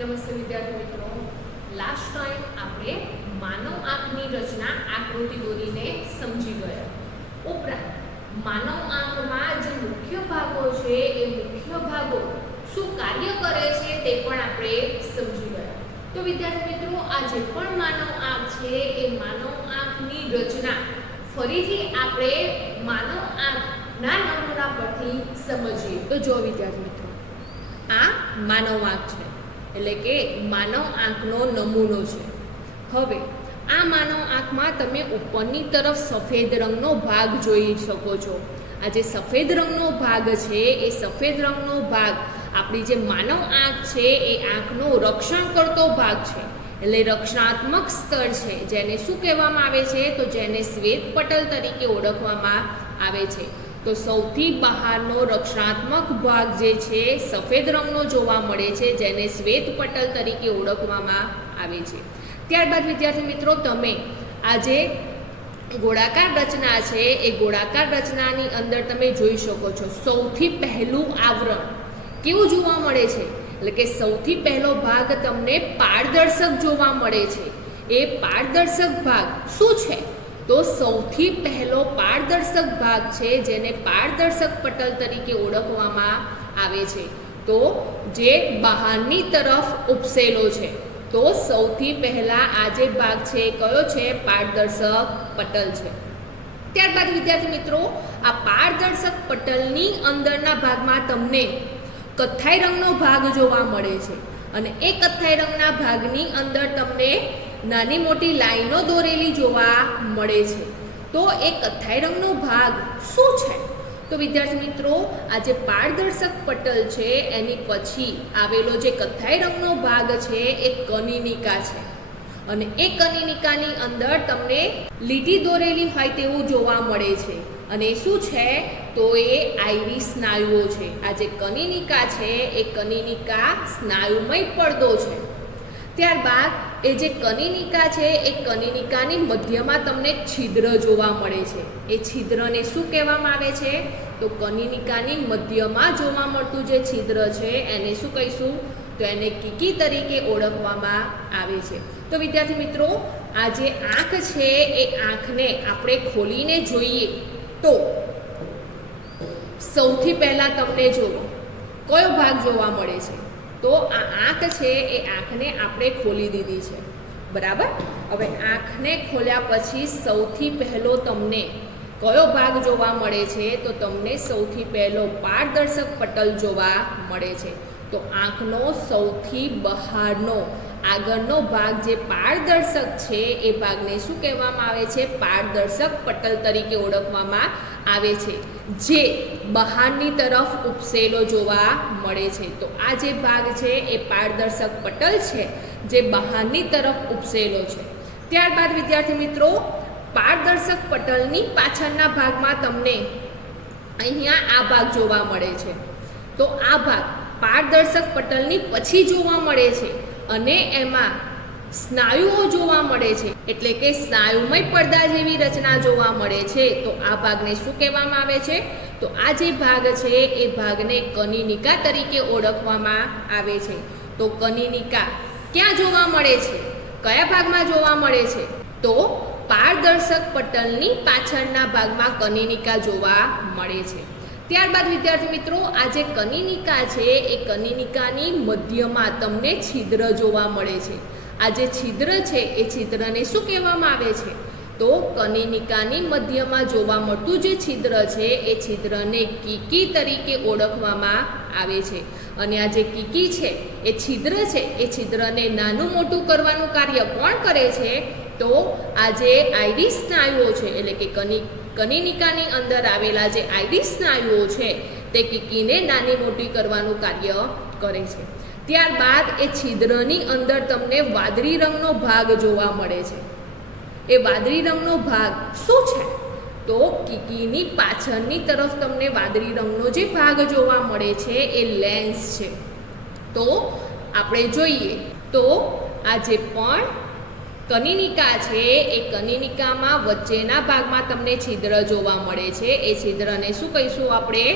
નમસ્તે વિદ્યાર્થી મિત્રો, લાસ્ટ ટાઈમ આપણે માનવ આંખની રચના આકૃતિ દોરીને સમજી ગયા. ઉપરાંત માનવ આંખમાં જે મુખ્ય ભાગો છે એ મુખ્ય ભાગો શું કાર્ય કરે છે તે પણ આપણે સમજી ગયા. તો વિદ્યાર્થી મિત્રો, આ જે પણ માનવ આંખ છે એ માનવ આંખની રચના ફરીથી આપણે માનવ આંખના નમૂના પરથી સમજીએ. તો જો વિદ્યાર્થી મિત્રો, આ માનવ આંખ છે, એટલે કે માનવ આંખનો નમૂનો છે. હવે આ માનવ આંખમાં તમે ઉપરની તરફ સફેદ રંગનો ભાગ જોઈ શકો છો. આ જે સફેદ રંગનો ભાગ છે એ સફેદ રંગનો ભાગ આપણી જે માનવ આંખ છે એ આંખનું રક્ષણ કરતો ભાગ છે, એટલે રક્ષણાત્મક સ્તર છે, જેને શું કહેવામાં આવે છે? તો જેને શ્વેત પટલ તરીકે ઓળખવામાં આવે છે. તો સૌથી બહારનો રક્ષણાત્મક ભાગ જે છે સફેદ રંગનો જોવા મળે છે, જેને શ્વેત પટલ તરીકે ઓળખવામાં આવે છે. ત્યારબાદ વિદ્યાર્થી મિત્રો, તમે આ જે ગોળાકાર રચના છે એ ગોળાકાર રચનાની અંદર તમે જોઈ શકો છો સૌથી પહેલું આવરણ કેવું જોવા મળે છે, એટલે કે સૌથી પહેલો ભાગ તમને પારદર્શક જોવા મળે છે. એ પારદર્શક ભાગ શું છે? તો સૌથી પહેલો પારદર્શક ભાગ છે જેને પારદર્શક પટલ તરીકે ઓળખવામાં આવે છે, તો જે બહારની તરફ ઉપસેલો છે. તો સૌથી પહેલા આ જે ભાગ છે એ કયો છે? પારદર્શક પટલ છે. ત્યારબાદ વિદ્યાર્થી મિત્રો, આ પારદર્શક પટલની અંદરના ભાગમાં તમને કથ્થાઈ રંગનો ભાગ જોવા મળે છે, અને એ કથ્થાઈ રંગના ભાગની અંદર તમને નાની મોટી લાઈનો દોરેલી જોવા મળે છે. તો એ કથ્થાઈ રંગનો ભાગ શું છે? તો વિદ્યાર્થી મિત્રો, આ જે પારદર્શક પટલ છે એની પછી આવેલો જે કથ્થાઈ રંગનો ભાગ છે એ કનિનિકા છે, અને એ કનિનિકાની અંદર તમને લીટી દોરેલી હોય તેવું જોવા મળે છે. અને એ શું છે? તો એ આઈરિસ સ્નાયુઓ છે. આ જે કનિનિકા છે એ કનિનિકા સ્નાયુમય પડદો છે. ત્યારબાદ એ જે કનિનિકા છે એ કનિનિકાની મધ્યમાં તમને છિદ્ર જોવા મળે છે. એ છિદ્રને શું કહેવામાં આવે છે? તો કનિનિકાની મધ્યમાં જોવા મળતું જે છિદ્ર છે એને શું કહીશું? તો એને કીકી તરીકે ઓળખવામાં આવે છે. તો વિદ્યાર્થી મિત્રો, આ જે આંખ છે એ આંખને આપણે ખોલીને જોઈએ તો સૌથી પહેલાં તમને જો કયો ભાગ જોવા મળે છે? તો આ આંખ છે એ આંખને આપણે ખોલી દીધી છે, બરાબર. હવે આંખને ખોલ્યા પછી સૌથી પહેલો તમને કયો ભાગ જોવા મળે છે? તો તમને સૌથી પહેલો પારદર્શક પટલ જોવા મળે છે. તો આંખનો સૌથી બહારનો આગળનો ભાગ જે પારદર્શક છે એ ભાગને શું કહેવામાં આવે છે? પારદર્શક પટલ તરીકે ઓળખવામાં આવે છે, જે બહારની તરફ ઉપસેલો જોવા મળે છે. તો આ જે ભાગ છે એ પારદર્શક પટલ છે જે બહારની તરફ ઉપસેલો છે. ત્યારબાદ વિદ્યાર્થી મિત્રો, પારદર્શક પટલની પાછળના ભાગમાં તમને અહીંયા આ ભાગ જોવા મળે છે. તો આ ભાગ પારદર્શક પટલની પછી જોવા મળે છે, અને એમાં સ્નાયુઓ જોવા મળે છે, એટલે કે સ્નાયુમય પડદા જેવી રચના જોવા મળે છે. તો આ ભાગને શું કહેવામાં આવે છે? તો આ જે ભાગ છે એ ભાગને કનિનિકા તરીકે ઓળખવામાં આવે છે. તો કનિનિકા ક્યાં જોવા મળે છે? કયા ભાગમાં જોવા મળે છે? તો પારદર્શક પટલની પાછળના ભાગમાં કનિનિકા જોવા મળે છે. ત્યારબાદ વિદ્યાર્થી મિત્રો, આ જે કનિનિકા છે એ કનિનિકાની મધ્યમાં તમને છિદ્ર જોવા મળે છે. આ જે છિદ્ર છે એ છિદ્રને શું કહેવામાં આવે છે? તો કનિનિકાની મધ્યમાં જોવા મળતું જે છિદ્ર છે એ છિદ્રને કીકી તરીકે ઓળખવામાં આવે છે. અને આ જે કીકી છે એ છિદ્ર છે એ છિદ્રને નાનું મોટું કરવાનું કાર્ય કોણ કરે છે? તો આ જે આઈરિસ સ્નાયુઓ છે, એટલે કે કનિનિકાની અંદર આવેલા જે આઈરિસ સ્નાયુઓ છે તે કીકીને નાની મોટી કરવાનું કાર્ય કરે છે. ત્યારબાદ એ છિદ્રની અંદર તમને વાદળી રંગનો ભાગ જોવા મળે છે. એ વાદળી રંગનો ભાગ શું છે? તો કીકીની પાછળની તરફ તમને વાદળી રંગનો જે ભાગ જોવા મળે છે એ લેન્સ છે. તો આપણે જોઈએ તો આ જે પણ કનિનિકા છે એ કનિનિકામાં વચ્ચેના ભાગમાં તમને છિદ્ર જોવા મળે છે. એ છિદ્રને શું કહીશું? આપણે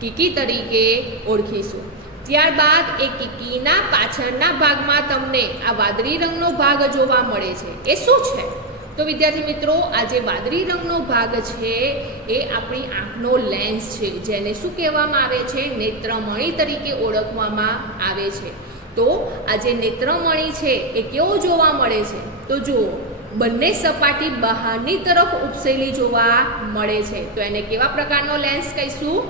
કીકી તરીકે ઓળખીશું. ત્યારબાદ એ કીકીના પાછળના ભાગમાં તમને આ વાદળી રંગનો ભાગ જોવા મળે છે. એ શું છે? તો વિદ્યાર્થી મિત્રો, આ જે વાદળી રંગનો ભાગ છે એ આપણી આંખનો લેન્સ છે, જેને શું કહેવામાં આવે છે? નેત્રમણી તરીકે ઓળખવામાં આવે છે. તો આ જે નેત્રમણી છે એ કેવો જોવા મળે છે? તો જુઓ, બંને સપાટી બહારની તરફ ઉપસેલી જોવા મળે છે. તો એને કેવા પ્રકારનો લેન્સ કહીશું?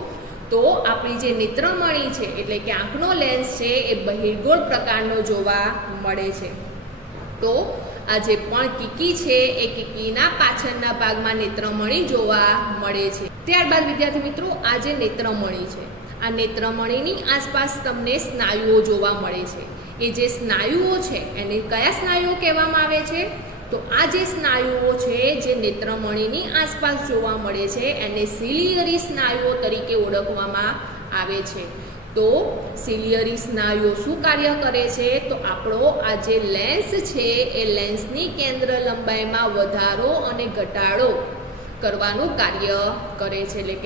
તો આપણી જે નેત્રમણી છે એટલે કે આંખનો લેન્સ છે એ બહિર્ગોળ પ્રકારનો જોવા મળે છે. તો આ જે પણ કીકી છે એ કીકીના પાછળના ભાગમાં નેત્રમણી જોવા મળે છે. ત્યારબાદ વિદ્યાર્થી મિત્રો, આ જે નેત્રમણી છે, આ નેત્રમણીની આસપાસ તમને સ્નાયુઓ જોવા મળે છે. એ જે સ્નાયુઓ છે એને કયા સ્નાયુઓ કહેવામાં આવે છે? તો આ જે સ્નાયુઓ છે જે નેત્રમણીની આસપાસ જોવા મળે છે એને સિલિયરી સ્નાયુઓ તરીકે ઓળખવામાં આવે છે. તો સિલિયરી સ્નાયુઓ શું કાર્ય કરે છે? તો આપણો આ જે લેન્સ છે એ લેન્સની કેન્દ્ર લંબાઈમાં વધારો અને ઘટાડો કરવાનું કાર્ય કરે છે. એટલે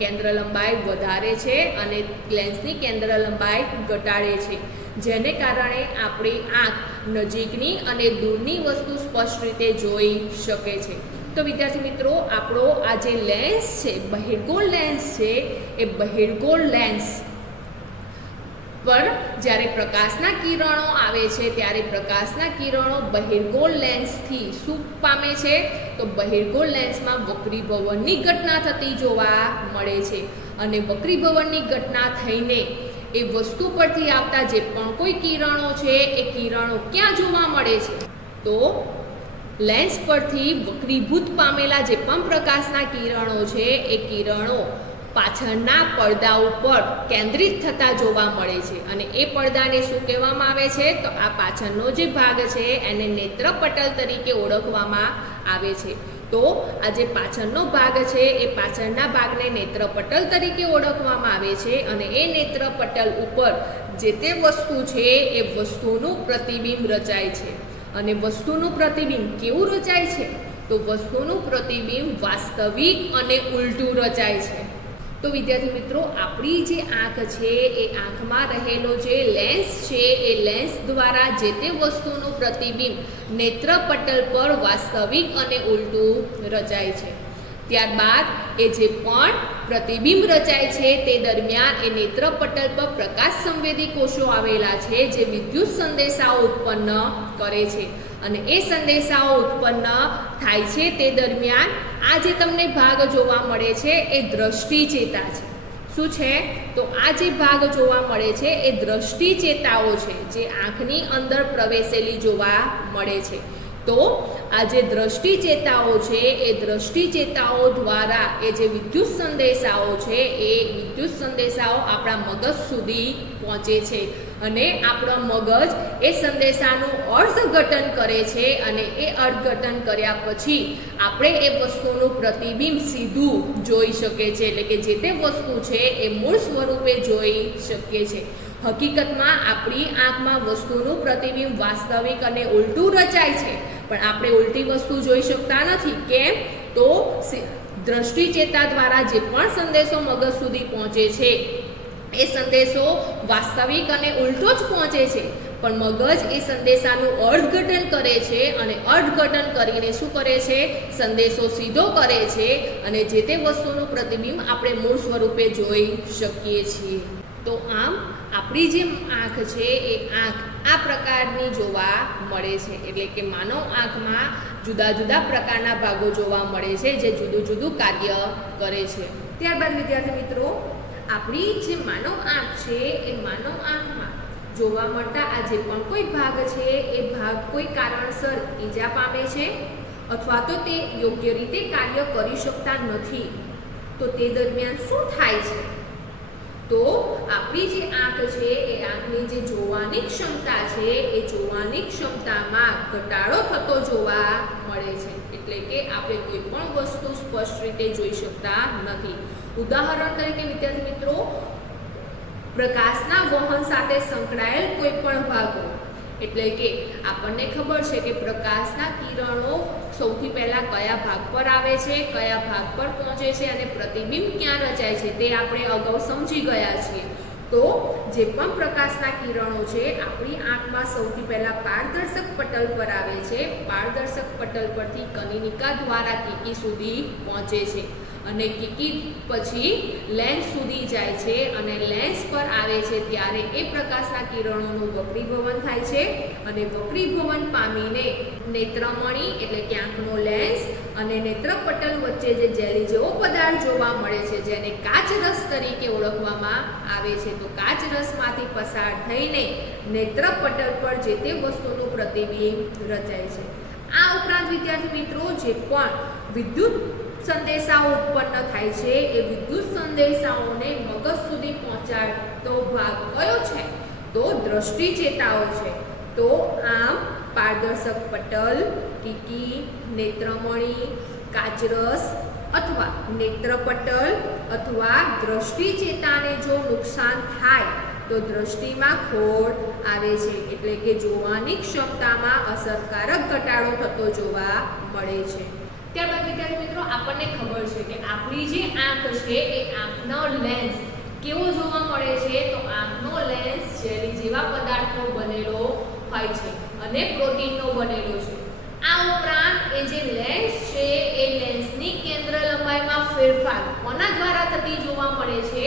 કેન્દ્ર લંબાઈ વધારે છે અને લેન્સની કેન્દ્ર લંબાઈ ઘટાડે છે, જેને કારણે આપણી આંખ નજીકની અને દૂરની વસ્તુ સ્પષ્ટ રીતે જોઈ શકે છે. તો વિદ્યાર્થી મિત્રો, આપણો આ જે લેન્સ છે, બહિર્ગોળ લેન્સ છે, એ બહિર્ગોળ લેન્સ પર જ્યારે પ્રકાશના કિરણો આવે છે ત્યારે પ્રકાશના કિરણો બહિર્ગોળ લેન્સથી શું પામે છે? તો બહિર્ગોળ લેન્સમાં વક્રીભવનની ઘટના થતી જોવા મળે છે. અને વક્રીભવનની ઘટના થઈને એ વસ્તુ પરથી આવતા જે પણ કોઈ કિરણો છે એ કિરણો ક્યાં જોવા મળે છે? તો લેન્સ પરથી વક્રીભૂત પામેલા જે પણ પ્રકાશના કિરણો છે એ કિરણો પાછળના પડદા ઉપર કેન્દ્રિત થતા જોવા મળે છે. અને એ પડદાને શું કહેવામાં આવે છે? તો આ પાછળનો જે ભાગ છે એને નેત્રપટલ તરીકે ઓળખવામાં આવે છે. તો આ જે પાછળનો ભાગ છે એ પાછળના ભાગને નેત્રપટલ તરીકે ઓળખવામાં આવે છે. અને એ નેત્રપટલ ઉપર જે તે વસ્તુ છે એ વસ્તુનું પ્રતિબિંબ રચાય છે. અને વસ્તુનું પ્રતિબિંબ કેવું રચાય છે? તો વસ્તુનું પ્રતિબિંબ વાસ્તવિક અને ઉલટું રચાય છે. તો વિદ્યાર્થી મિત્રો, આપણી જે આંખ છે એ આંખમાં રહેલો જે લેન્સ છે એ લેન્સ દ્વારા જે તે વસ્તુનું પ્રતિબિંબ નેત્રપટલ પર વાસ્તવિક અને ઉલટું રચાય છે. ત્યારબાદ એ જે પણ પ્રતિબિંબ રચાય છે તે દરમિયાન એ નેત્રપટલ પર પ્રકાશ સંવેદી કોષો આવેલા છે જે વિદ્યુત સંદેશાઓ ઉત્પન્ન કરે છે. અને એ સંદેશાઓ ઉત્પન્ન થાય છે તે દરમિયાન આ જે તમને ભાગ જોવા મળે છે એ દ્રષ્ટિ ચેતા છે. શું છે? તો આ જે ભાગ જોવા મળે છે એ દ્રષ્ટિ ચેતાઓ છે જે આંખની અંદર પ્રવેશેલી જોવા મળે છે. તો આ જે દ્રષ્ટિ ચેતાઓ છે એ દ્રષ્ટિ ચેતાઓ દ્વારા એ જે વિદ્યુત સંદેશાઓ છે એ વિદ્યુત સંદેશાઓ આપણા મગજ સુધી પહોંચે છે. અને આપણો મગજ એ સંદેશાનું અર્થઘટન કરે છે. અને એ અર્થઘટન કર્યા પછી આપણે એ વસ્તુનું પ્રતિબિંબ સીધું જોઈ શકીએ છીએ. એટલે કે જે તે વસ્તુ છે એ મૂળ સ્વરૂપે જોઈ શકીએ છીએ. હકીકતમાં આપણી આંખમાં વસ્તુનું પ્રતિબિંબ વાસ્તવિક અને ઉલટું રચાય છે, પણ આપણે ઉલટી વસ્તુ જોઈ શકતા નથી. કેમ? તો દ્રષ્ટિ ચેતા દ્વારા જે પણ સંદેશો મગજ સુધી પહોંચે છે એ સંદેશો વાસ્તવિક અને ઉલટો જ પહોંચે છે, પણ મગજ એ સંદેશાનું અર્થઘટન કરે છે. અને અર્થઘટન કરીને શું કરે છે? સંદેશો સીધો કરે છે અને જે તે વસ્તુનું પ્રતિબિંબ આપણે મૂળ સ્વરૂપે જોઈ શકીએ છીએ. તો આમ આપણી જે આંખ છે એ આંખ આ પ્રકારની જોવા મળે છે. એટલે કે માનવ આંખમાં જુદા જુદા પ્રકારના ભાગો જોવા મળે છે જે જુદું જુદું કાર્ય કરે છે. ત્યારબાદ વિદ્યાર્થી મિત્રો, આપણી જે માનવ આંખ છે એ માનવ આંખમાં જોવા મળતા આ જે પણ કોઈ ભાગ છે એ ભાગ કોઈ કારણસર ઈજા પામે છે અથવા તો તે યોગ્ય રીતે કાર્ય કરી શકતા નથી. તો તે દરમિયાન શું થાય છે? તો આપણી જે આંખ છે એ આંખની જે જોવાની ક્ષમતા છે એ જોવાની ક્ષમતામાં ઘટાડો થતો જોવા મળે છે. એટલે કે આપણે કોઈ પણ વસ્તુ સ્પષ્ટ રીતે જોઈ શકતા નથી. ઉદાહરણ તરીકે વિદ્યાર્થી મિત્રો, પ્રકાશના વહન સાથે સંકળાયેલ કોઈ પણ ભાગો, એટલે કે આપણને ખબર છે કે પ્રકાશના કિરણો સૌથી પહેલાં કયા ભાગ પર આવે છે, કયા ભાગ પર પહોંચે છે અને પ્રતિબિંબ ક્યાં રચાય છે તે આપણે અગાઉ સમજી ગયા છીએ. તો જે પણ પ્રકાશના કિરણો છે આપણી આંખમાં સૌથી પહેલાં પારદર્શક પટલ પર આવે છે. પારદર્શક પટલ પરથી કનિનિકા દ્વારા કીકી સુધી પહોંચે છે અને કીકી પછી લેન્સ સુધી જાય છે અને લેન્સ પર આવે છે ત્યારે એ પ્રકાશના કિરણોનું વક્રીભવન થાય છે અને વક્રીભવન પામીને નેત્રમણી એટલે કે આંખનો લેન્સ અને નેત્રપટલ વચ્ચે જે જેલી જેવો પદાર્થ જોવા મળે છે જેને કાચરસ તરીકે ઓળખવામાં આવે છે. તો કાચરસમાંથી પસાર થઈને નેત્રપટલ પર જે તે વસ્તુનું પ્રતિબિંબ રચાય છે. આ ઉપરાંત વિદ્યાર્થી મિત્રો જે પણ વિદ્યુત સંદેશાઓ ઉત્પન્ન થાય છે એ વિદ્યુત સંદેશાઓને મગજ સુધી પહોંચાડતો ભાગ કયો છે? તો દ્રષ્ટિ ચેતાઓ છે. તો આમ પારદર્શક પટલ, કીકી, નેત્રમણી, કાચરસ અથવા નેત્રપટલ અથવા દ્રષ્ટિ ચેતાને જો નુકસાન થાય તો દ્રષ્ટિમાં ખોડ આવે છે એટલે કે જોવાની ક્ષમતામાં અસરકારક ઘટાડો થતો જોવા મળે છે. ત્યારબાદ વિદ્યાર્થી મિત્રો આપણને ખબર છે કે આપણી જે આંખ છે એ આંખનો લેન્સ કેવો જોવા મળે છે? તો આંખનો લેન્સ જેલી જેવા પદાર્થનો બનેલો હોય છે અને પ્રોટીનનો બનેલો છે. આ ઉપરાંત એ જે લેન્સ છે એ લેન્સની કેન્દ્ર લંબાઈમાં ફેરફાર કોના દ્વારા થતી જોવા મળે છે?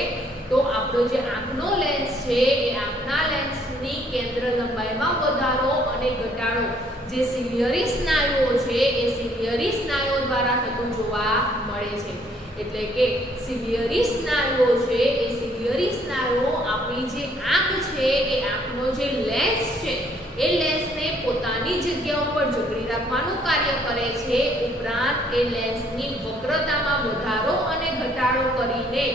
તો આપણો જે આંખનો લેન્સ છે એ આંખના લેન્સની કેન્દ્ર લંબાઈમાં વધારો અને ઘટાડો જે સિલિયરી સ્નાયુઓ છે એ સિલિયરી સ્નાયુઓ દ્વારા થતું જોવા મળે છે. એટલે કે સિલિયરી સ્નાયુઓ છે એ સિલિયરી સ્નાયુઓ આપણી જે આંખ છે એ આંખનો જે લેન્સ છે એ લેન્સને પોતાની જગ્યા ઉપર જકડી રાખવાનું કાર્ય કરે છે. ઉપરાંત એ લેન્સની વક્રતામાં વધારો અને ઘટાડો કરીને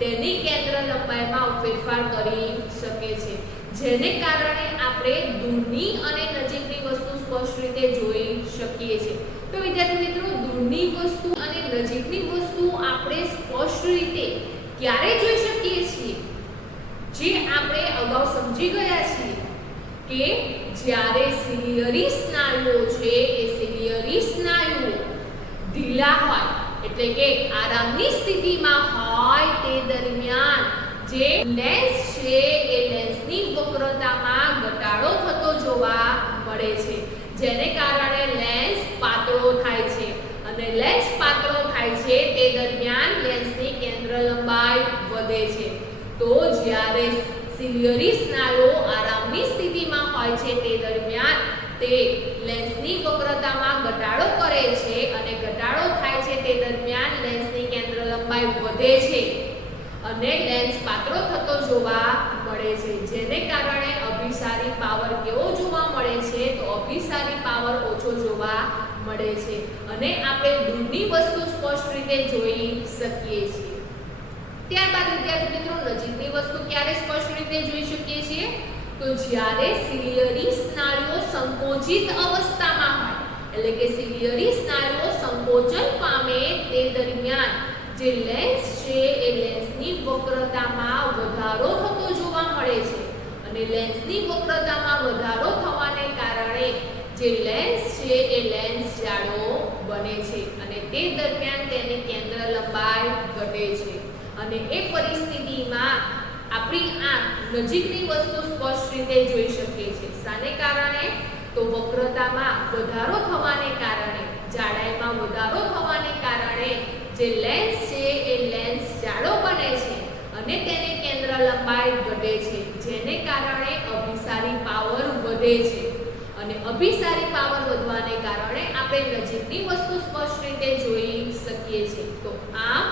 તેની કેન્દ્ર લંબાઈમાં ફેરફાર કરી શકે છે જેને કારણે આપણે દૂરની અને નજીકની વસ્તુ સ્પષ્ટ રીતે જોઈ શકીએ છીએ. તો વિદ્યાર્થી મિત્રો દૂરની વસ્તુ અને નજીકની વસ્તુ આપણે સ્પષ્ટ રીતે ક્યારે જોઈ શકીએ છીએ? જે આપણે અગાઉ સમજી ગયા છીએ કે જ્યારે સિલિયરી સ્નાયુઓ છે એ સિલિયરી સ્નાયુઓ ઢીલા હોય એટલે કે આરામની સ્થિતિમાં હોય તે દરમિયાન જે લેન્સ છે એ લેન્સની વક્રતામાં ઘટાડો થતો જોવા મળે છે જેને કારણે લેન્સ પાતળો થાય છે અને લેન્સ પાતળો થાય છે તે દરમિયાન લેન્સની કેન્દ્ર લંબાઈ વધે છે. તો જ્યારે સિલિયરી સ્નાયુઓ આરામની સ્થિતિમાં હોય છે તે દરમિયાન તે લેન્સની વક્રતામાં ઘટાડો કરે છે અને ઘટાડો થાય છે તે દરમિયાન લેન્સની કેન્દ્ર લંબાઈ વધે છે અને લેન્સ પાતળો થતો જોવા મળે છે જેને કારણે અભિસારી પાવર કેવો જોવા મળે છે? તો અભિસારી પાવર ઓછો જોવા મળે છે અને આપણે દૂરની વસ્તુ સ્પષ્ટ રીતે જોઈ શકીએ છીએ. ત્યારબાદ વિદ્યાર્થી મિત્રો નજીકની વસ્તુ ક્યારે સ્પષ્ટ રીતે જોઈ શકીએ છીએ? તો જ્યારે સિલિયરી સ્નાયુઓ સંકોચિત અવસ્થામાં હોય એટલે કે સિલિયરી સ્નાયુઓ સંકોચન પામે તે દરમિયાન જે લેન્સ છે એ લેન્સની વક્રતામાં વધારો થતો જોવા મળે છે અને લેન્સની વક્રતામાં વધારો થવાને કારણે જે લેન્સ છે એ લેન્સ જાડો બને છે અને તે દરમિયાન તેની કેન્દ્ર લંબાઈ ઘટે છે અને એ પરિસ્થિતિમાં આપણી આંખ નજીકની વસ્તુ સ્પષ્ટ રીતે જોઈ શકે છે. શાને કારણે? તો વક્રતામાં વધારો થવાને કારણે, જાડાઈમાં વધારો થવાને કારણે જે લેન્સ છે એ લેન્સ જાડો બને છે અને તેની કેન્દ્ર લંબાઈ ઘટે છે જેને કારણે અભિસારી પાવર વધે છે અને અભિસારી પાવર વધવાને કારણે આપણે નજીકની વસ્તુ સ્પષ્ટ રીતે જોઈ શકીએ છીએ. તો આમ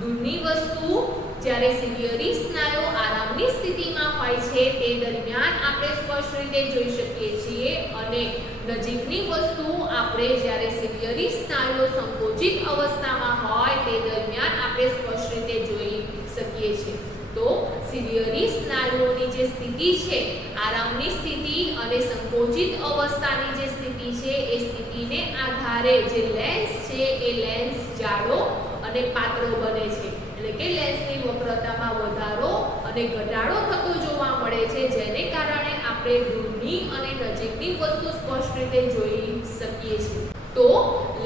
દૂરની વસ્તુ જ્યારે સિલિયરી સ્નાયુઓ આરામની સ્થિતિમાં હોય છે તે દરમિયાન આપણે સ્પષ્ટ રીતે જોઈ શકીએ છીએ અને નજીકની વસ્તુ આપણે જ્યારે સિલિયરી સ્નાયુઓ સંકોચિત અવસ્થામાં હોય તે દરમિયાન આપણે સ્પષ્ટ રીતે જોઈ શકીએ છીએ. તો સિલિયરી સ્નાયુઓની જે સ્થિતિ છે આરામની સ્થિતિ અને સંકોચિત અવસ્થાની જે સ્થિતિ છે એ સ્થિતિને આધારે જે લેન્સ છે એ લેન્સ જાડો અને પાતળો બને છે એટલે કે લેન્સની વક્રતામાં વધારો અને ઘટાડો થતો જોવા મળે છે જેને કારણે આપણે દૂરની અને નજીકની વસ્તુ સ્પષ્ટ રીતે જોઈ શકીએ છીએ. તો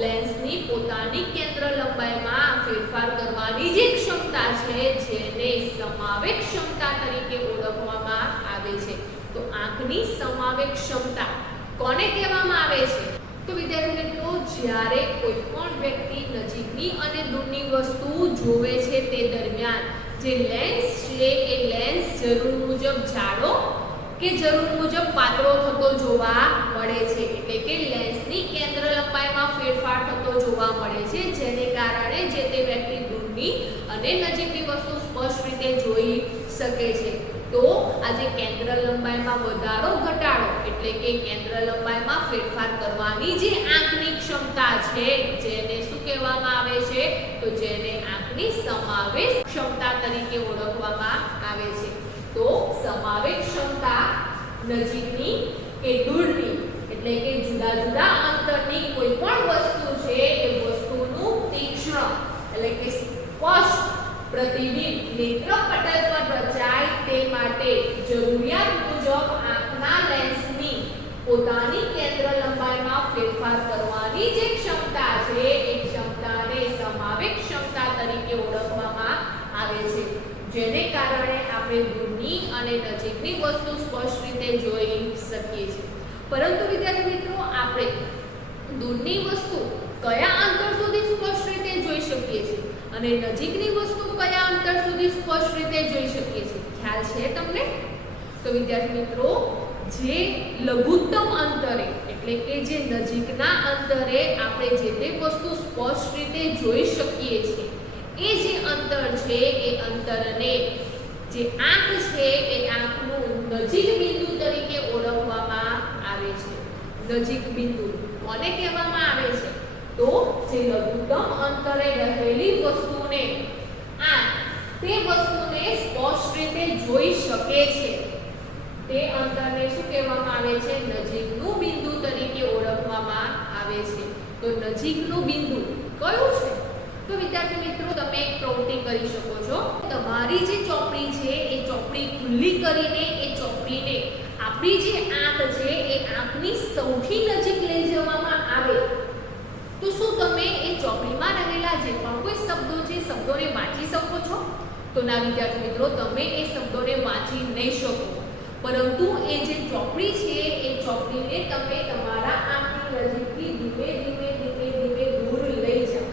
લેન્સની પોતાની કેન્દ્ર લંબાઈમાં ફેરફાર કરવાની જે ક્ષમતા છે જેને સમાવેશ ક્ષમતા તરીકે સમાવેશ ક્ષમતા કોને કહેવામાં આવે છે? તો વિદ્યાર્થી મિત્રો, જ્યારે કોઈ પણ વ્યક્તિ નજીકની અને દૂરની વસ્તુ જોવે છે તે દરમિયાન જે લેન્સ છે એ લેન્સ જરૂર મુજબ જાડો કે જરૂર મુજબ પાતળો થતો જોવા મળે છે, એટલે કે લેન્સની કેન્દ્ર લંબાઈમાં ફેરફાર થતો જોવા મળે છે, જેને કારણે જે તે વ્યક્તિ દૂરની અને નજીકની વસ્તુ સ્પષ્ટ રીતે જોઈ શકે છે. તો આજે કેન્દ્ર લંબાઈમાં વધારો ઘટાડો એટલે કે કેન્દ્ર લંબાઈમાં ફેરફાર કરવાની જે આંખની ક્ષમતા છે, જેને શું કહેવામાં આવે છે? તો જેને આંખની સમાવેશ ક્ષમતા તરીકે ઓળખવામાં આવે છે. તો સમાવેશ ક્ષમતા નજીકની કે દૂરની એટલે કે જુદા જુદા અંતરની કોઈ પણ વસ્તુ છે એ વસ્તુનું તીક્ષ્ણ એટલે કે સ્પષ્ટ પ્રતિબિંબ નેત્ર પટલ પર રચાય તે માટે જરૂરિયાત મુજબ આંખના લેન્સની પોતાની કેન્દ્ર લંબાઈમાં ફેરફાર કરવાની જે ક્ષમતા છે એ ક્ષમતાને સમાવેશ ક્ષમતા તરીકે ઓળખવામાં આવે છે, જેને કારણે આપણે દૂરની અને નજીકની વસ્તુ સ્પષ્ટ રીતે જોઈ શકીએ છીએ. પરંતુ વિદ્યાર્થી મિત્રો, આપણે દૂરની વસ્તુ કયા અંતર સુધી સ્પષ્ટ રીતે જોઈ શકીએ છીએ અને નજીકની વસ્તુ કયા અંતર સુધી સ્પષ્ટ રીતે જોઈ શકીએ છીએ? ખ્યાલ છે તમને? તો વિદ્યાર્થી મિત્રો, જે લઘુત્તમ અંતરે એટલે કે જે નજીકના અંતરે આપણે જે તે વસ્તુ સ્પષ્ટ રીતે જોઈ શકીએ છીએ એ જે અંતર છે એ અંતરને જે આંખ છે એ આંખનું નજીક બિંદુ તરીકે ઓળખવામાં આવે છે. નજીક બિંદુ કોને કહેવામાં આવે છે? તો જે લઘુત્તમ અંતરે રહેલી વસ્તુને આંખ તે વસ્તુને સ્પષ્ટ રીતે જોઈ શકે છે તે અંતરને શું કહેવામાં આવે છે? નજીકનું બિંદુ તરીકે ઓળખવામાં આવે છે. તો નજીકનું બિંદુ કયું છે? તો વિદ્યાર્થી મિત્રો, તમે એક પ્રવૃત્તિ કરી શકો છો. તમારી જે ચોપડી છે એ ચોપડી ખુલ્લી કરીને એ ચોપડીને આપણી જે આંખ છે એ આંખની સૌથી નજીક લઈ જવામાં આવે તો શું તમે એ ચોપડીમાં રહેલા જે પણ કોઈ શબ્દો છે શબ્દોને વાંચી શકો છો? તો ના વિદ્યાર્થી મિત્રો, તમે એ શબ્દોને વાંચી નહીં શકો, પરંતુ એ જે ચોપડી છે એ ચોપડીને તમે તમારા આંખની નજીકથી ધીમે ધીમે ધીમે ધીમે દૂર લઈ જાઓ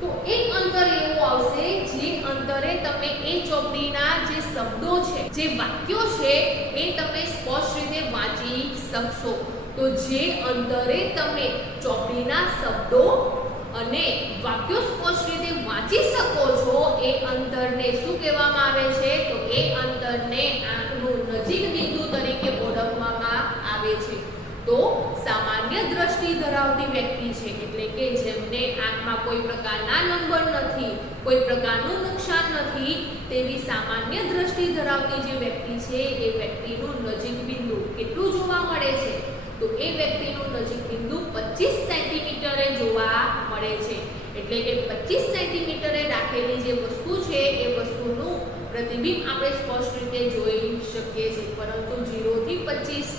તો એક અંતર એવું આવશે જે અંતરે તમે એ ચોપડીના જે શબ્દો છે, જે વાક્યો છે એ તમે સ્પષ્ટ રીતે વાંચી શકશો. તો જે અંતરે તમે ચોપડીના શબ્દો અને વાક્યો સ્પષ્ટ રીતે વાંચી શકો છો એ અંતરને શું કહેવામાં આવે છે? તો એ અંતરને આંખનું નજીક બિંદુ તરીકે ઓળખવામાં આવે છે. તો સામાન્ય દ્રષ્ટિ ધરાવતી વ્યક્તિ છે એટલે કે જેમને આંખમાં કોઈ પ્રકારના નંબર નથી, કોઈ પ્રકારનું નુકસાન નથી, તેવી સામાન્ય દ્રષ્ટિ ધરાવતી જે વ્યક્તિ છે એ વ્યક્તિનું નજીક બિંદુ કેટલું જોવા મળે છે? તો એ વ્યક્તિનું નજીક બિંદુ 25 સેન્ટીમીટરે જોવા મળે છે. એટલે કે 25 સેન્ટીમીટરે રાખેલી જે વસ્તુ છે એ વસ્તુનું પ્રતિબિંબ આપણે સ્પષ્ટ રીતે જોઈ શકીએ છીએ, પરંતુ 0 થી 25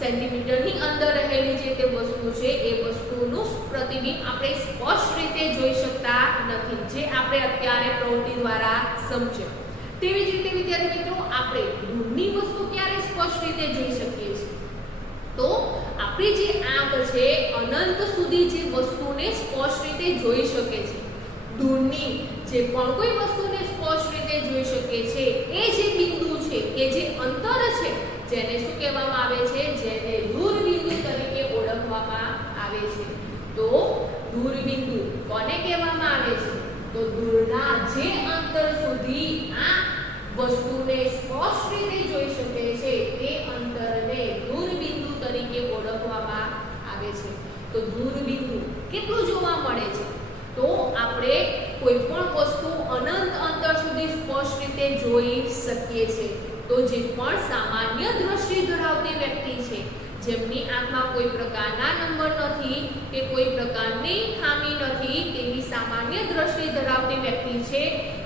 સેન્ટીમીટરની અંદર રહેલી જે તે વસ્તુ છે એ વસ્તુનું પ્રતિબિંબ આપણે સ્પષ્ટ રીતે જોઈ શકતા નથી, જે આપણે અત્યારે પ્રવૃત્તિ દ્વારા સમજ્યા. તેવી જ રીતે વિદ્યાર્થી મિત્રો, આપણે દૂરની વસ્તુ ક્યારે સ્પષ્ટ રીતે જોઈ શકીએ છીએ? તો આપણી જે આંખ છે અનંત સુધી જે વસ્તુને સ્પષ્ટ રીતે જોઈ શકે છે. દૂરની જે પણ કોઈ વસ્તુને સ્પષ્ટ રીતે જોઈ શકે છે એ જે બિંદુ છે, એ જે અંતર છે, જેને શું કહેવામાં આવે છે? જેને દૂરબિંદુ તરીકે ઓળખવામાં આવે છે. તો દૂરબિંદુ કોને કહેવામાં આવે છે? તો દૂરના જે અંતર સુધી આ વસ્તુને સ્પષ્ટ રીતે જોઈ શકે છે તે અંતરને દૂરબિંદુ તરીકે ઓળખવામાં આવે છે. તો દૂરબિંદુ કેટલું જોવા મળે છે? તો આપણે કોઈ પણ વસ્તુ અનંત અંતર સુધી સ્પષ્ટ રીતે જોઈ શકીએ છીએ. તો જે પણ સામાન્ય દ્રષ્ટિ ધરાવતી વ્યક્તિ છે, જેમની આંખમાં કોઈ પ્રકારના નંબર નથી કે કોઈ પ્રકારની ખામી નથી, તેવી સામાન્ય દ્રષ્ટિ ધરાવતી વ્યક્તિ છે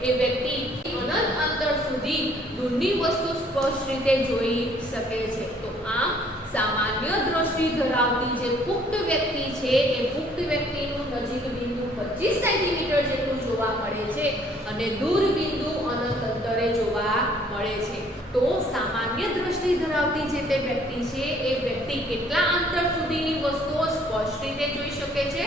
એ વ્યક્તિ અનંત અંતર સુધી દૂરની વસ્તુ સ્પષ્ટ રીતે જોઈ શકે છે. તો આમ સામાન્ય દ્રષ્ટિ ધરાવતી જે પુખ્ત વ્યક્તિ છે એ પુખ્ત વ્યક્તિનું નજીક બિંદુ 25 સેન્ટીમીટર જેટલું જોવા મળે છે અને દૂર બિંદુ અનંત અંતરે જોવા મળે છે. તો સામાન્ય દ્રષ્ટિ ધરાવતી જે તે વ્યક્તિ છે એ વ્યક્તિ કેટલા અંતર સુધીની વસ્તુઓ સ્પષ્ટ રીતે જોઈ શકે છે?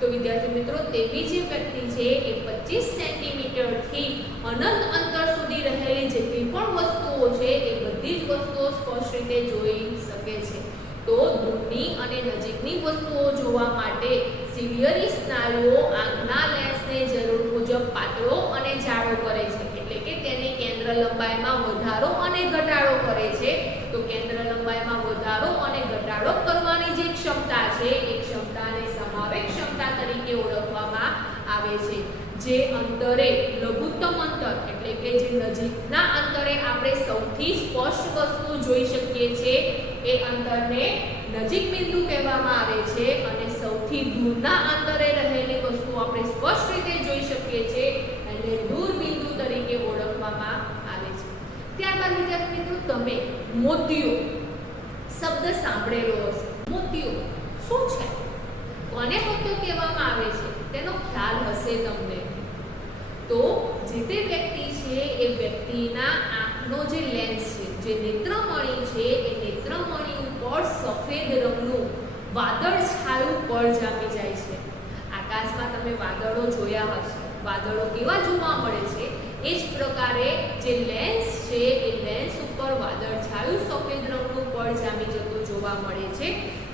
તો વિદ્યાર્થી મિત્રો તેવી જે વ્યક્તિ છે એ 25 સેન્ટીમીટરથી અનંત અંતર સુધી રહેલી જેટલી પણ વસ્તુઓ છે એ બધી જ વસ્તુઓ સ્પષ્ટ રીતે જોઈ શકે છે. તો દૂરની અને નજીકની વસ્તુઓ જોવા માટે સિલિયરી સ્નાયુઓ આંખના લેન્સને જરૂર મુજબ પાતળો અને જાડો કરે છે, એટલે કે તેની કેન્દ્ર લંબાઈમાં વધારો અને ઘટાડો કરે છે. તો કેન્દ્ર લંબાઈમાં વધારો અને ઘટાડો કરવાની જે ક્ષમતા છે એ ક્ષમતાને સમાવેશ ક્ષમતા તરીકે ઓળખવામાં આવે છે. જે અંતરે લઘુત્તમ અંતર એટલે કે જે નજીકના અંતરે આપણે સૌથી સ્પષ્ટ વસ્તુ જોઈ શકીએ છીએ એ અંતરને નજીક બિંદુ કહેવામાં આવે છે, અને સૌથી દૂરના અંતરે રહેલી વસ્તુ આપણે સ્પષ્ટ રીતે જોઈ શકીએ છીએ એટલે દૂર બિંદુ તરીકે ઓળખવામાં આવે છે. ત્યારબાદ વિદ્યાર્થી મિત્રો તમે મોતિયો શબ્દ સાંભળેલો હશે. મોતિયો શું છે, કોને મોતિયો કહેવામાં આવે છે તેનો ખ્યાલ હશે તમને. તો જે તે વ્યક્તિ છે એ વ્યક્તિના આંખનો જે લેન્સ છે, જે નેત્રમણી છે એ નેત્રમણી ઉપર સફેદ રંગનું વાદળ છાયું પડ જામી જાય છે. આકાશમાં તમે વાદળો જોયા હશે, વાદળો કેવા જોવા મળે છે એ જ પ્રકારે જે લેન્સ છે એ લેન્સ ઉપર વાદળ છાયું સફેદ રંગનું પડ જામી જતું જોવા મળે છે,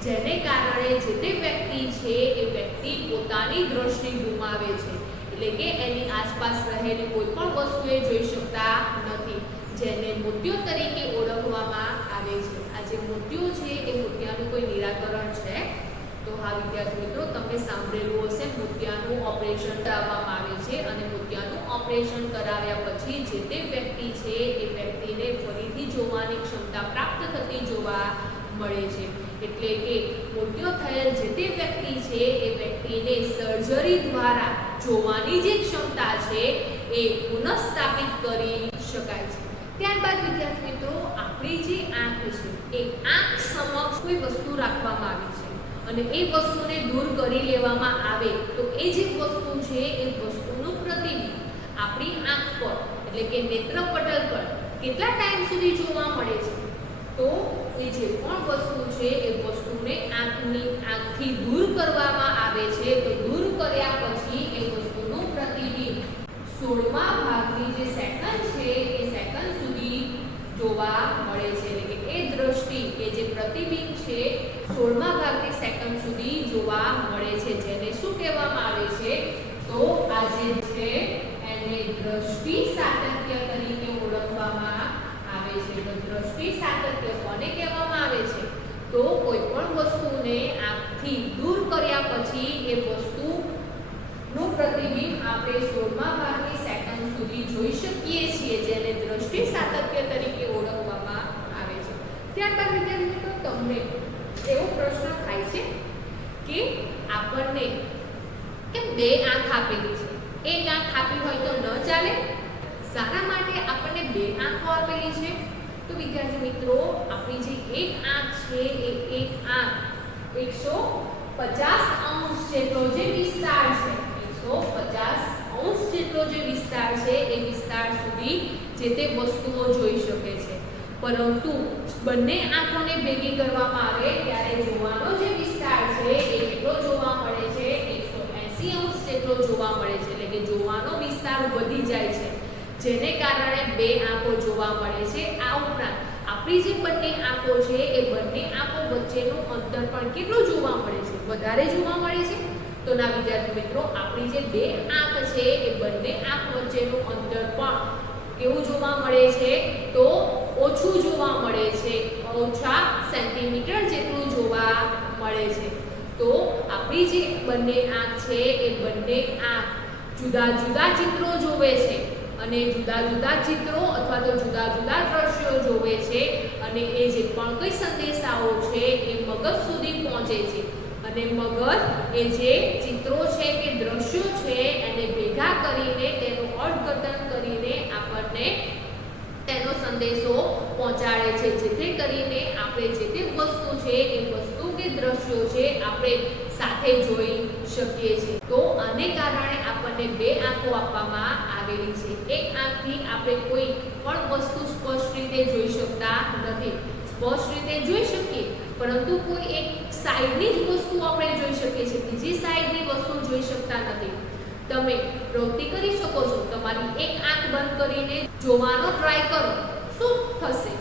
જેને કારણે જે તે વ્યક્તિ છે એ વ્યક્તિ પોતાની દ્રષ્ટિ ગુમાવે છે, એટલે કે એની આસપાસ રહેલી કોઈ પણ વસ્તુ એ જોઈ શકતા નથી, જેને મોતિયો તરીકે ઓળખવામાં આવે છે. આ જે મોતિયો છે એ મોતિયાનું કોઈ નિરાકરણ છે? તો હા વિદ્યાર્થી મિત્રો, તમે સાંભળેલું હશે મોતિયાનું ઓપરેશન કરાવવામાં આવે છે, અને મોતિયાનું ઓપરેશન કરાવ્યા પછી જે તે વ્યક્તિ છે એ વ્યક્તિને ફરીથી જોવાની ક્ષમતા પ્રાપ્ત થતી જોવા મળે છે. એટલે કે મોતિયો થયેલ જે તે વ્યક્તિ છે એ વ્યક્તિને સર્જરી દ્વારા જોવાની જે ક્ષમતા છે એ પુનઃસ્થાપિત કરી શકાય છે. ત્યારબાદ વિદ્યાર્થી મિત્રો, આપણી જે આંખ છે એ આંખ સમક્ષ કોઈ વસ્તુ રાખવામાં આવી છે અને એ વસ્તુને દૂર કરી લેવામાં આવે તો એ જે વસ્તુ છે એ વસ્તુનું પ્રતિબિંબ આપણી આંખ પર એટલે કે નેત્રપટલ પર કેટલા ટાઈમ સુધી જોવા મળે છે? તો એ જે પણ વસ્તુ છે એ વસ્તુને આંખથી દૂર કરવામાં આવે છે, તો દૂર કર્યા પછી એ વસ્તુનું પ્રતિબિંબ 16મા ભાગની જે સેકન્ડ છે એ સેકન્ડ સુધી જોવા મળે છે, એટલે કે એ દ્રષ્ટિ કે જે પ્રતિબિંબ છે 16મા ભાગની સેકન્ડ સુધી જોવા મળે છે, જેને શું કહેવામાં આવે છે? તો આ જે છે એને દ્રષ્ટિ સાતત્ય તરીકે ઓળખવામાં આવે છે. તો દ્રષ્ટિ સાતત્ય કોને કહેવામાં આવે છે? તો કોઈ પણ વસ્તુને આંખથી દૂર કર્યા પછી એ વસ્તુનું પ્રતિબિંબ આપણે 16મા ભાગની સેકન્ડ સુધી જોઈ શકીએ છીએ, જેને દ્રષ્ટિ સાતત્ય તરીકે ઓળખવામાં આવે છે. ત્યારબાદ વિદ્યાર્થી મિત્રો, તમને એવો પ્રશ્ન થાય છે કે આપણને કેમ બે આંખ આપેલી છે, એક આંખ આપી હોય તો ન ચાલે? શાના માટે આપણને બે આંખો આપેલી છે? તો વિદ્યાર્થી મિત્રો, આપણી જે એક આંખ છે એ એક આંખ 150 અંશ જેટલો જે વિસ્તાર છે, 150 અંશ જેટલો જે વિસ્તાર છે એ વિસ્તાર સુધી જે તે વસ્તુઓ જોઈ શકે છે. પરંતુ બંને આંખોને ભેગી કરવામાં આવે ત્યારે જોવાનો જે વિસ્તાર છે એ કેટલો જોવા મળે છે? 180 અંશ જેટલો જોવા મળે છે, એટલે કે જોવાનો વિસ્તાર વધી જાય છે, જેને કારણે બે આંખો જોવા મળે છે. આ ઉપરાંત આપણી જે બંને આંખો છે એ બંને આંખો વચ્ચેનું અંતર પણ કેટલું જોવા મળે છે? વધારે જોવા મળે છે. તો ના વિદ્યાર્થી મિત્રો, આપણી જે બે આંખ છે એ બંને આંખ વચ્ચેનું અંતર પણ કેવું જોવા મળે છે? તો ઓછું જોવા મળે છે, ઓછા સેન્ટીમીટર જેટલું જોવા મળે છે. તો આપણી જે બંને આંખ છે એ બંને આંખ જુદા જુદા ચિત્રો જોવે છે, અને જુદા જુદા ચિત્રો અથવા તો જુદા જુદા દ્રશ્યો જોવે છે, અને એ જે પણ કઈ સંદેશાઓ છે એ મગજ સુધી પહોંચે છે, અને મગજ એ જે ચિત્રો છે કે દ્રશ્યો છે એને ભેગા કરીને તેનું અર્થઘટન કરીને આપણને તેનો સંદેશો પહોંચાડે છે, જેથી કરીને આપણે જે તે વસ્તુ છે એ વસ્તુ કે દ્રશ્યો છે આપણે સાથે જોઈ શકીએ છીએ. તો આને કારણે આપણને બે આંખો આપવામાં આવેલી છે. એક આંખથી આપણે કોઈ પણ વસ્તુ સ્પષ્ટ રીતે જોઈ શકતા નથી. સ્પષ્ટ રીતે જોઈ શકીએ પરંતુ કોઈ એક સાઈડની જ વસ્તુ આપણે જોઈ શકીએ છીએ, બીજી સાઈડની વસ્તુ જોઈ શકતા નથી. તમે પ્રવૃત્તિ કરી શકો છો, તમારી એક આંખ બંધ કરીને જોવાનો ટ્રાય કરો, શું થશે?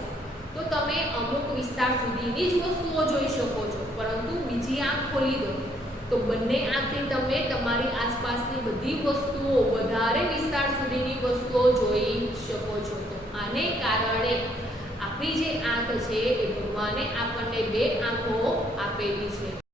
તો તમે અમુક વિસ્તાર સુધીની જ વસ્તુઓ જોઈ શકો છો, પરંતુ બીજી આંખ ખોલી દો તો બંને આંખથી તમે તમારી આસપાસની બધી વસ્તુઓ, વધારે વિસ્તાર સુધીની વસ્તુઓ જોઈ શકો છો. તો આને કારણે આપણી જે આંખ છે એ ભગવાને આપણને બે આંખો આપેલી છે.